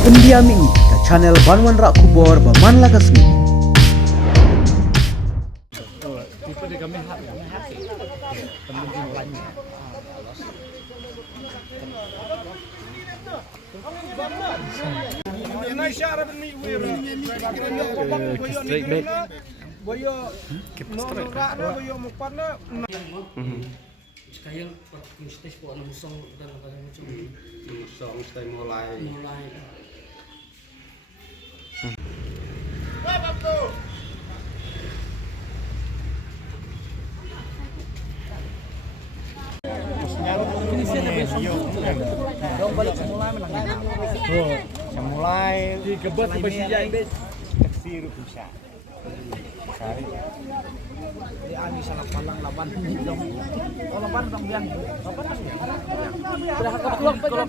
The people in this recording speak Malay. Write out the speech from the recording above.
Pendiami ke channel Banwan Rak Kubor Baman Lakasmi. Sekarang stage po ang musong dan macam Musong mesti mulai. dong balik semula menang. Mulai Digebet ke Persija ini. teksir bisa. Cari. Di ani salah palang lawan dong. Oh lawan dong biang. Lawan. Sudah kebetulan